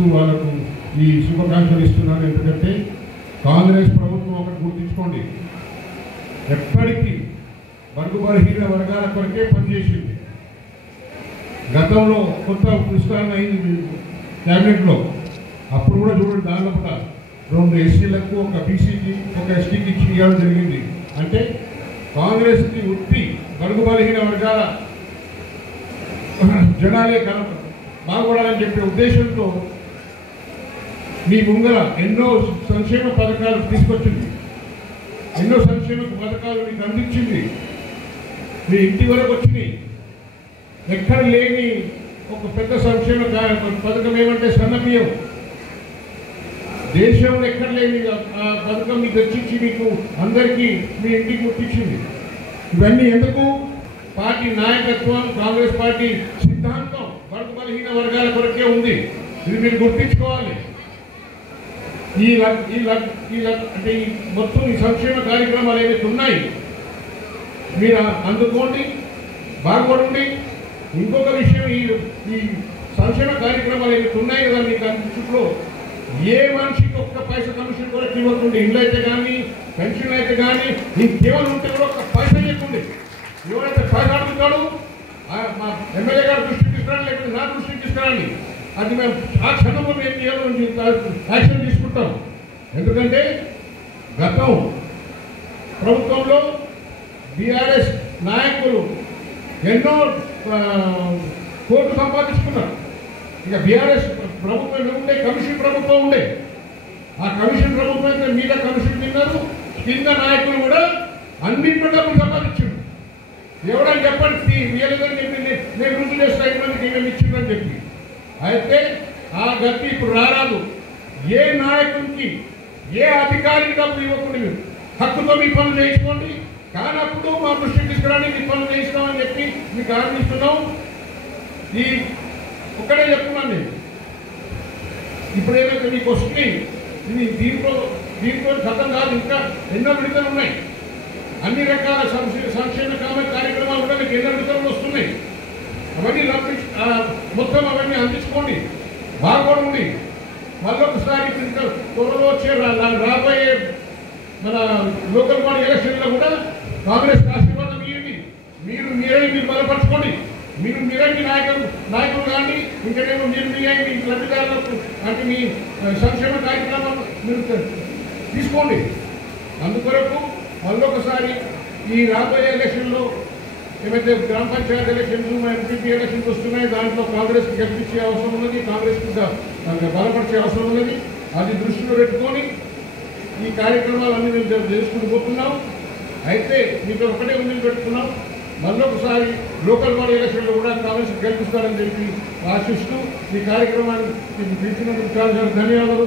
ఇస్తూ వాళ్ళకు ఈ శుభాకాంక్షలు ఇస్తున్నాను. ఎందుకంటే కాంగ్రెస్ ప్రభుత్వం ఒకటి గుర్తించుకోండి, ఎప్పటికీ బడుగు బలహీన వర్గాల కొరకే పనిచేసింది. గతంలో కొత్త విస్తరణ అయింది క్యాబినెట్లో, అప్పుడు కూడా చూడండి దానిలో కూడా 2 ఎస్సీలకు, ఒక బీసీకి, ఒక ఎస్టీకి ఇచ్చి ఇవ్వడం జరిగింది. అంటే కాంగ్రెస్కి ఉత్తి బడుగు బలహీన వర్గాల జనాలే బాగుపడాలని చెప్పే ఉద్దేశంతో మీ ముంగల ఎన్నో సంక్షేమ పథకాలు తీసుకొచ్చింది, ఎన్నో సంక్షేమ పథకాలు మీకు అందించింది, మీ ఇంటి వరకు వచ్చినాయి. ఎక్కడ లేని ఒక పెద్ద సంక్షేమ పథకం ఏమంటే సన్నబియ్యం. దేశంలో ఎక్కడ లేని ఆ పథకం మీకు తెచ్చించి మీకు అందరికీ మీ ఇంటికి ముట్టించింది. ఇవన్నీ ఎందుకు? పార్టీ నాయకత్వం, కాంగ్రెస్ పార్టీ సిద్ధాంతం బడుగు బలహీన వర్గాల కొరకే ఉంది. ఇది మీరు గుర్తించుకోవాలి. అంటే ఈ మొత్తం ఈ సంక్షేమ కార్యక్రమాలు ఏవైతే ఉన్నాయి మీరు అందుకోండి, బాగుపడండి. ఇంకొక విషయం, ఈ సంక్షేమ కార్యక్రమాలు ఏవైతే ఉన్నాయి కదా మీకు అందులో ఏ మనిషికి ఒక్క పైసా కమిషన్ కూడా ఇవ్వకుండా, ఇల్లు అయితే కానీ పెన్షన్ అయితే కానీ ఇంకేమైనా ఉంటే కూడా ఒక్క పైసా ఇవ్వకండి. ఎవరైతే పైసా అడుగుతాడు మా ఎమ్మెల్యే గారు దృష్టికి తీసుకురండి, లేకపోతే నా దృష్టికి తీసుకురండి. అది మేము ఆ క్షణంలో మేము యాక్షన్ తీసుకుంటాం. ఎందుకంటే గతం ప్రభుత్వంలో బీఆర్ఎస్ నాయకులు ఎన్నో కోట్లు సంపాదించుకున్నారు. ఇక బీఆర్ఎస్ ప్రభుత్వం ఉండే కమిషన్ ప్రభుత్వం ఉండే, ఆ కమిషన్ ప్రభుత్వం అయితే మీద కమిషన్ తిన్నారు, కింద నాయకులు కూడా అన్నింటిలో డబ్బులు సంపాదించారు. ఎవడని చెప్పండి వీళ్ళని చెప్పి నేను రుజువు చేస్తా 5 మందికి ఏమేమి ఇచ్చిందని చెప్పి. అయితే ఆ గతి ఇప్పుడు రారాదు. ఏ నాయకుడికి ఏ అధికారికి డబ్బులు ఇవ్వకుండా మీరు హక్కుతో మీ పనులు చేయించుకోండి, కానప్పుడు మా దృష్టికి తీసుకురాని మీ పనులు చేయిస్తామని చెప్పి మీకు ఆరంభిస్తున్నాం. ఈ ఒక్కడే చెప్తున్నాను నేను, ఇప్పుడు ఏదైతే మీకు వస్తున్నాయి ఇది దీంట్లో ఖతం కాదు, ఇంకా ఎన్నో విడతలు ఉన్నాయి. అన్ని రకాల సంక్షేమ కార్యక్రమాలు కూడా మీకు ఎన్నో విడతలు వస్తున్నాయి. అవన్నీ మొత్తం అవన్నీ అందించుకోండి, బాగుపడండి. మళ్ళొకసారి త్వరలో వచ్చే రాబోయే మన లోకల్ బాడీ ఎలక్షన్లో కూడా కాంగ్రెస్ ఆశీర్వాదం ఇవ్వండి. మీరు బలపరచుకోండి. మీరే మీ నాయకులు కానీ ఇంకనేమో మీ లబ్ధిదారులకు అంటే మీ సంక్షేమ కార్యక్రమాలు మీరు తీసుకోండి. అందుకొరకు మళ్ళొకసారి ఈ రాబోయే ఎలక్షన్లో ఏమైతే గ్రామ పంచాయతీ ఎలక్షన్స్, ఎంపీపీ ఎలక్షన్స్ వస్తున్నాయి, దాంట్లో కాంగ్రెస్కి గెలిపించే అవసరం ఉన్నది, కాంగ్రెస్కి బలపరిచే అవసరం ఉన్నది. అది దృష్టిలో పెట్టుకొని ఈ కార్యక్రమాలన్నీ మేము చేసుకుని పోతున్నాం. అయితే మీతో ఒకటే ముందు పెట్టుకున్నాం, మళ్ళొకసారి లోకల్ బాడీ ఎలక్షన్లో కూడా కాంగ్రెస్ గెలిపిస్తారని చెప్పి ఆశిస్తూ ఈ కార్యక్రమాన్ని పిలిచినందుకు చాలా ధన్యవాదాలు.